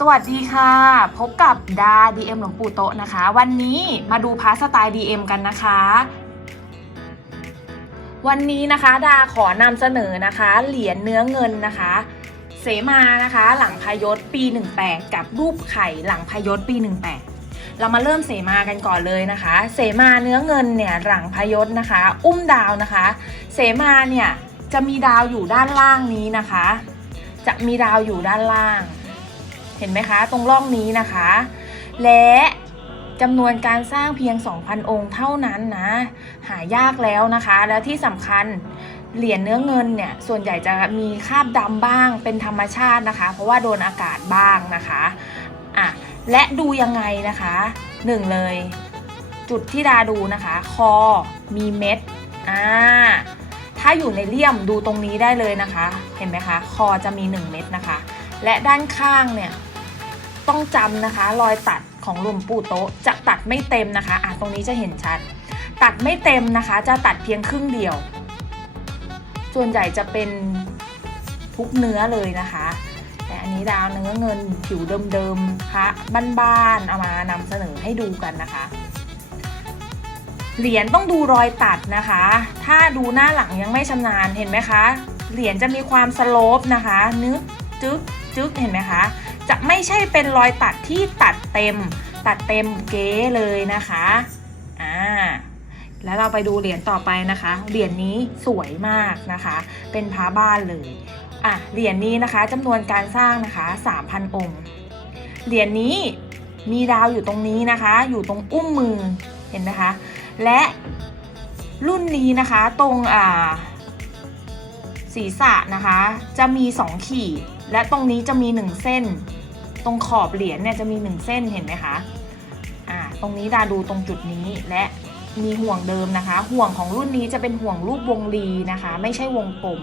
สวัสดีค่ะ พบกับดา DM หลวงปู่โตะนะคะ วันนี้มาดูพาร์ทสไตล์ DM กันนะคะ วันนี้นะคะดาขอนำเสนอนะคะ เหรียญเนื้อเงินนะคะ เสมานะคะ หลังพยศปี 18 กับรูปไข่หลังพยศปี 18 เรามาเริ่มเสมากันก่อนเลยนะคะ เสมาเนื้อเงินเนี่ยหลังพยศนะคะ อุ้มดาวนะคะ เสมาเนี่ยจะมีดาวอยู่ด้านล่างนี้นะคะ จะมีดาวอยู่ด้านล่าง เห็นไหมคะ ตรงร่องนี้นะคะ และจำนวนการสร้างเพียง 2,000 องค์เท่านั้นนะ หายากแล้วนะคะ แล้วที่สำคัญเหรียญเนื้อเงินเนี่ย ส่วนใหญ่จะมีคราบดำบ้างเป็นธรรมชาตินะคะ เพราะว่าโดนอากาศบ้างนะคะอะและดูยังไงนะคะหนึ่งเลย จุดที่ดาดูนะคะ คอมีเม็ดอ่าถ้าอยู่ในเลี่ยมดูตรงนี้ได้เลยนะคะ เห็นไหมคะ คอจะมี 1 เม็ดนะคะ และด้านข้างเนี่ย ต้องจำนะคะ รอยตัดของหลวงปู่โต๊ะจะตัดไม่เต็มนะคะอะตรงนี้จะเห็นชัด ตัดไม่เต็มนะคะ จะตัดเพียงครึ่งเดียว ส่วนใหญ่จะเป็นทุกเนื้อเลยนะคะ แต่อันนี้ดาวเนื้อเงินผิวเดิมๆพระบ้านๆเอามานำเสนอให้ดูกันนะคะเหรียญต้องดูรอยตัดนะคะ ถ้าดูหน้าหลังยังไม่ชำนาญเห็นไหมคะ เหรียญจะมีความสโลปนะคะ นึกจึ๊กจึ๊กเห็นไหมคะ จะไม่ใช่เป็นรอยตัดที่ตัดเต็ม ตัดเต็มเก๊เลยนะคะอ่าแล้วเราไปดูเหรียญต่อไปนะคะ เหรียญนี้สวยมากนะคะ เป็นพระบ้านเลยอะเหรียญนี้นะคะจำนวนการสร้างนะคะ 3,000 องค์ เหรียญนี้มีดาวอยู่ตรงนี้นะคะ อยู่ตรงอุ้มมือเห็นไหมคะ และรุ่นนี้นะคะตรงอ่าศีรษะนะคะ จะมี 2 ขีด และตรงนี้จะมี 1 เส้น ตรงขอบเหรียญเนี่ยจะมี 1 เส้นเห็นไหมคะอ่าตรงนี้ดาดูตรงจุดนี้และมีห่วงเดิมนะคะ ห่วงของรุ่นนี้จะเป็นห่วงรูปวงรีนะคะ ไม่ใช่วงกลม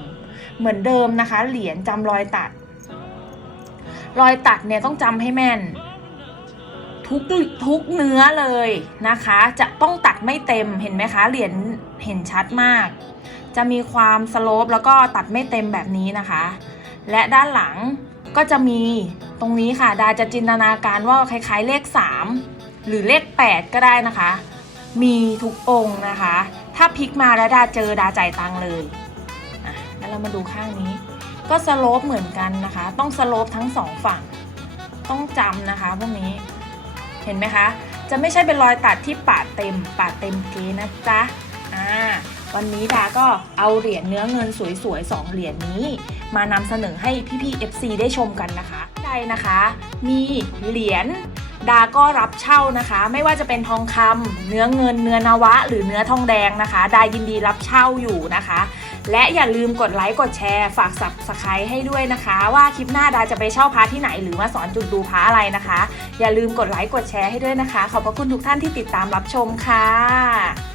เหมือนเดิมนะคะ เหรียญจำรอยตัด รอยตัดเนี่ยต้องจำให้แม่น ทุกทุกเนื้อเลยนะคะ จะต้องตัดไม่เต็มเห็นไหมคะ เหรียญเห็นชัดมาก จะมีความสโลปแล้วก็ตัดไม่เต็มแบบนี้นะคะ และด้านหลังก็จะมีตรงนี้ค่ะ ดาจะจินตนาการว่าคล้ายๆเลข 3 หรือเลข 8 ก็ได้นะคะ มีทุกองค์นะคะ ถ้าพลิกมาแล้วดาเจอดาจ่ายตังเลยอะแล้วเรามาดูข้างนี้ ก็สโลปเหมือนกันนะคะ ต้องสโลปทั้งสองฝั่ง ต้องจำนะคะพวกนี้ เห็นไหมคะ จะไม่ใช่เป็นรอยตัดที่ปาดเต็มปาดเต็มเกนะจ๊ะอ่า วันนี้ดาก็เอาเหรียญเนื้อเงินสวยๆ2เหรียญนี้ มานำเสนอให้พี่ๆ FC ได้ชมกันนะคะใดนะคะ มีเหรียญดาก็รับเช่านะคะ ไม่ว่าจะเป็นทองคำเนื้อเงิน เนื้อนวะ หรือเนื้อทองแดงนะคะ ดายินดีรับเช่าอยู่นะคะ และอย่าลืมกดไลค์กดแชร์ ฝากสับสไครให้ด้วยนะคะ ว่าคลิปหน้าดาจะไปเช่าพาที่ไหนหรือมาสอนจุดดูพาอะไรนะคะ อย่าลืมกดไลค์กดแชร์ให้ด้วยนะคะ ขอบพระคุณทุกท่านที่ติดตามรับชมค่ะ